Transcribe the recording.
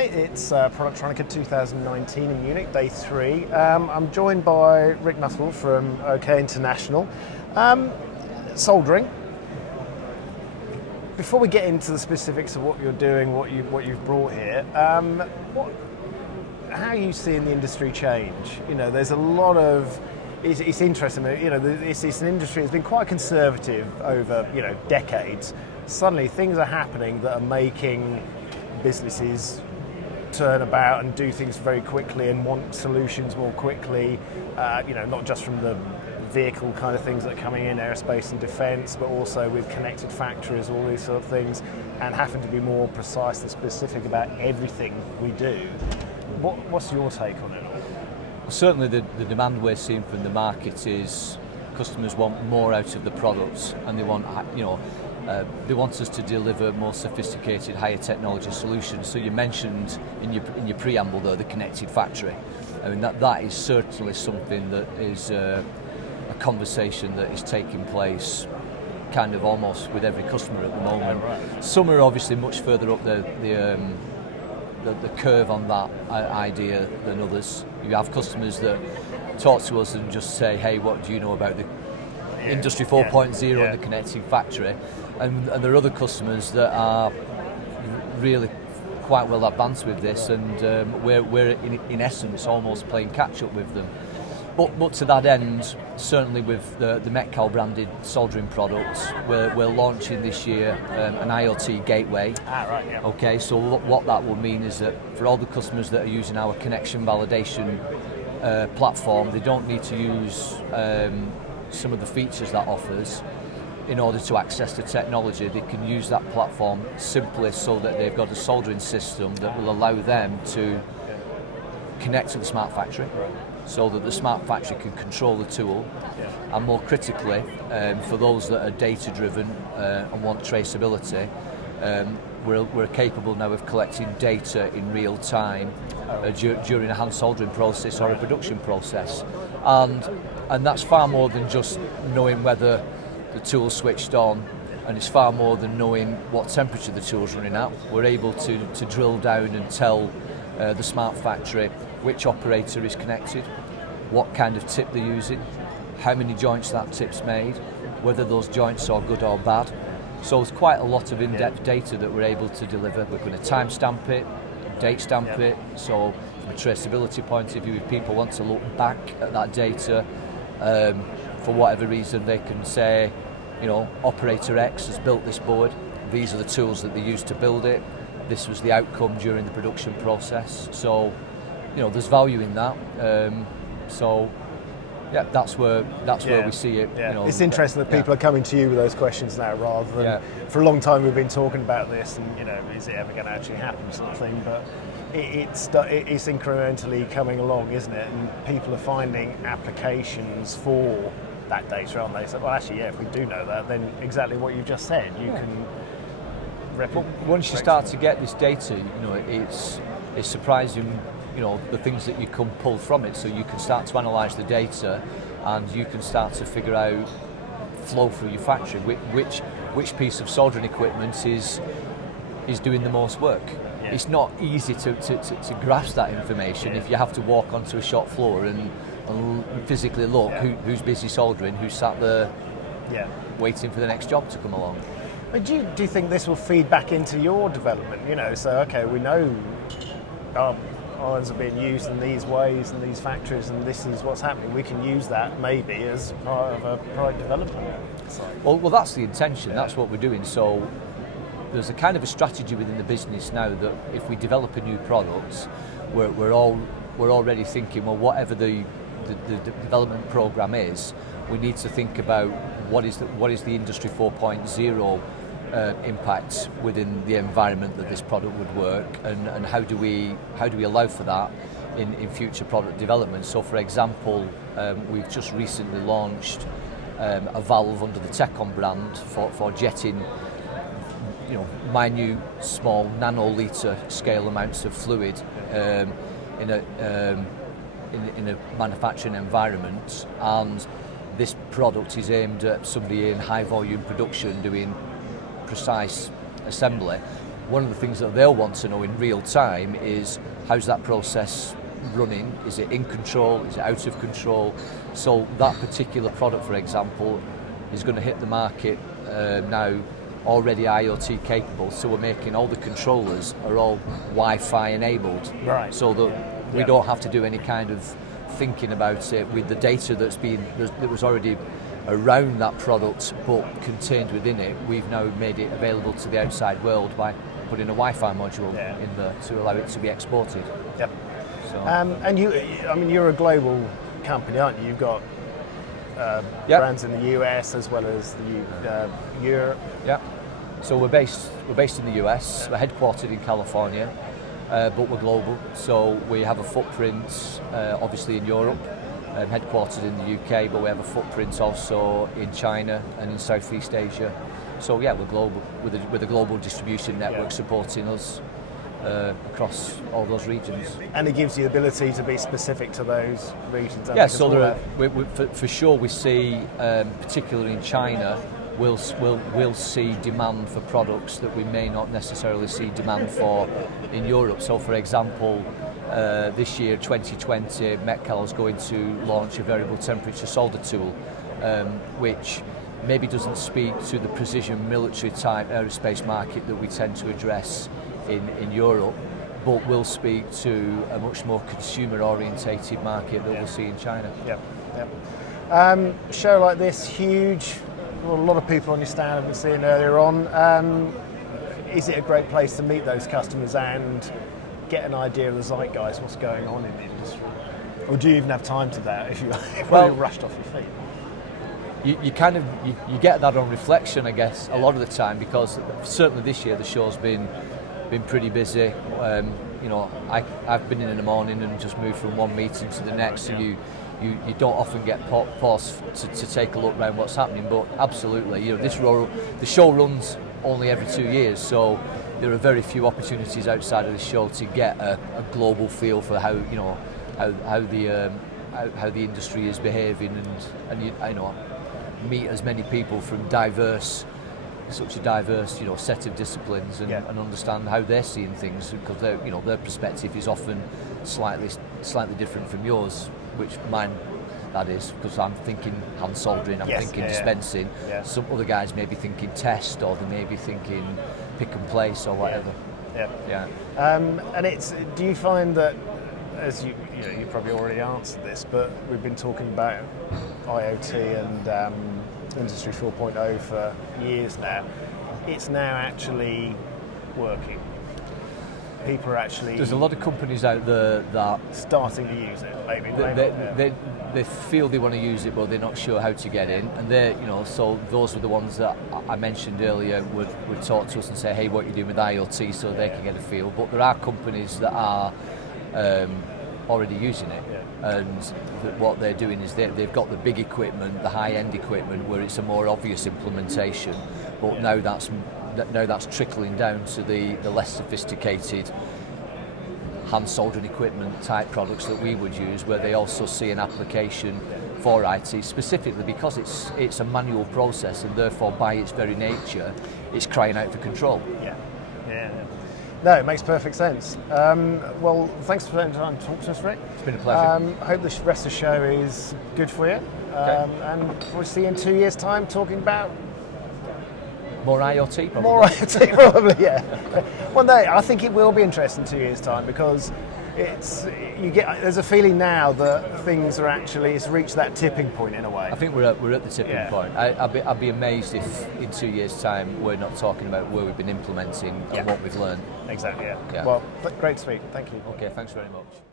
Hi, it's Productronica 2019 in Munich, day 3. I'm joined by Rick Nuttall from OK International. Soldering. Before we get into the specifics of what you're doing, what you've brought here, how are you seeing the industry change? You know, there's a lot of. It's interesting. You know, it's an industry that's been quite conservative over decades. Suddenly, things are happening that are making businesses turn about and do things very quickly and want solutions more quickly. Not just from the vehicle kind of things that are coming in, aerospace and defence, but also with connected factories, all these sort of things, and having to be more precise and specific about everything we do. What's your take on it? Certainly the demand we're seeing from the market is customers want more out of the products, and they want they want us to deliver more sophisticated, higher technology solutions. So you mentioned in your preamble there the connected factory. I mean that is certainly something that is a conversation that is taking place kind of almost with every customer at the moment. Yeah, right. Some are obviously much further up the curve on that idea than others. You have customers that talk to us and just say, hey, what do you know about the Industry 4.0 and the connecting factory? And there are other customers that are really quite well advanced with this, and we're in essence almost playing catch up with them. But to that end, certainly with the Metcal branded soldering products, we're launching this year an IoT gateway. Right, yeah. Okay, so what that will mean is that for all the customers that are using our connection validation platform, they don't need to use some of the features that offers in order to access the technology. They can use that platform simply so that they've got a soldering system that will allow them to connect to the smart factory, so that the smart factory can control the tool, and more critically, for those that are data driven and want traceability, we're capable now of collecting data in real time during a hand soldering process or a production process, and that's far more than just knowing whether the tool's switched on, and it's far more than knowing what temperature the tool's running at. We're able to drill down and tell the smart factory which operator is connected, what kind of tip they're using, how many joints that tip's made, whether those joints are good or bad. So there's quite a lot of in-depth data that we're able to deliver. We're going to timestamp it, date stamp it, so from a traceability point of view, if people want to look back at that data, for whatever reason, they can say, operator X has built this board, these are the tools that they used to build it, this was the outcome during the production process. So, there's value in that. That's where we see it. Yeah. It's interesting that people are coming to you with those questions now, rather than for a long time we've been talking about this, and is it ever going to actually happen, sort of thing. But it's incrementally coming along, isn't it? And people are finding applications for that data, aren't they? So, well, actually, if we do know that, then exactly what you just said, you can replicate. Once you start to get this data, it's surprising. The things that you can pull from it, so you can start to analyse the data, and you can start to figure out flow through your factory, which piece of soldering equipment is doing the most work. Yeah. It's not easy to grasp that information if you have to walk onto a shop floor and physically look who's busy soldering, who's sat there waiting for the next job to come along. But do you think this will feed back into your development? So okay, we know irons are being used in these ways in these factories, and this is what's happening. We can use that maybe as part of a product development. Well, that's the intention. That's what we're doing. So there's a kind of a strategy within the business now that if we develop a new product, we're already thinking, well, whatever the development program is, we need to think about what is the Industry 4.0 impact within the environment that this product would work, and how do we allow for that in future product development. So for example, we've just recently launched a valve under the Tecon brand for jetting minute, small, nanoliter scale amounts of fluid in a manufacturing environment, and this product is aimed at somebody in high volume production doing precise assembly. one of the things that they'll want to know in real time is how's that process running? Is it in control? Is it out of control? So that particular product, for example, is going to hit the market now already IoT capable. So we're making all the controllers are all Wi-Fi enabled, right? So that we don't have to do any kind of thinking about it with the data that was already around that product but contained within it. We've now made it available to the outside world by putting a Wi-Fi module in there to allow it to be exported. Yep. So, and you're a global company, aren't you? You've got brands in the US as well as Europe. Yeah. So we're based in the US. We're headquartered in California, but we're global. So we have a footprint, obviously in Europe, headquartered in the UK, but we have a footprint also in China and in Southeast Asia. So yeah, we're global with a global distribution network supporting us across all those regions. And it gives you the ability to be specific to those regions. Yeah, so for sure we see, particularly in China, we'll see demand for products that we may not necessarily see demand for in Europe. So for example, this year, 2020, Metcal is going to launch a variable temperature solder tool, which maybe doesn't speak to the precision military type aerospace market that we tend to address in Europe, but will speak to a much more consumer orientated market that we'll see in China. Show like this, huge, well, a lot of people on your stand have been seeing earlier on. Is it a great place to meet those customers and get an idea of the zeitgeist, what's going on in the industry? Or do you even have time to that if you're rushed off your feet? You get that on reflection, I guess, a lot of the time, because certainly this year the show's been pretty busy. I've been in the morning and just moved from one meeting to the next, so you don't often get paused to take a look around what's happening. But absolutely, the show runs only every 2 years, so there are very few opportunities outside of the show to get a global feel for how the industry is behaving, and meet as many people from such a diverse set of disciplines, and understand how they're seeing things, because their perspective is often slightly different from yours, which mine that is, because I'm thinking hand soldering, I'm thinking dispensing. Some other guys may be thinking test, or they may be thinking pick and place or whatever. And do you find that, as you probably already answered this, but we've been talking about IoT and Industry 4.0 for years now. It's now actually working. People are actually... There's a lot of companies out there that... starting to use it, maybe. They feel they want to use it, but they're not sure how to get in. And so those were the ones that I mentioned earlier would talk to us and say, hey, what are you doing with IoT, so they can get a feel. But there are companies that are already using it. And what they're doing is they've got the big equipment, the high-end equipment, where it's a more obvious implementation. But now that's trickling down to the less sophisticated hand soldering equipment type products that we would use, where they also see an application for IT, specifically because it's a manual process, and therefore by its very nature it's crying out for control. No, it makes perfect sense. Well, thanks for spending time to talk to us, Rick. It's been a pleasure. I hope the rest of the show is good for you. And we'll see you in 2 years' time talking about... more IoT, probably. More IoT, probably, yeah. Well, no, I think it will be interesting in 2 years' time, because there's a feeling now that things are actually, it's reached that tipping point in a way. I think we're at the tipping point. I'd be amazed if in 2 years' time we're not talking about where we've been implementing and what we've learned. Exactly, yeah. Well, great to speak. Thank you. Okay, thanks very much.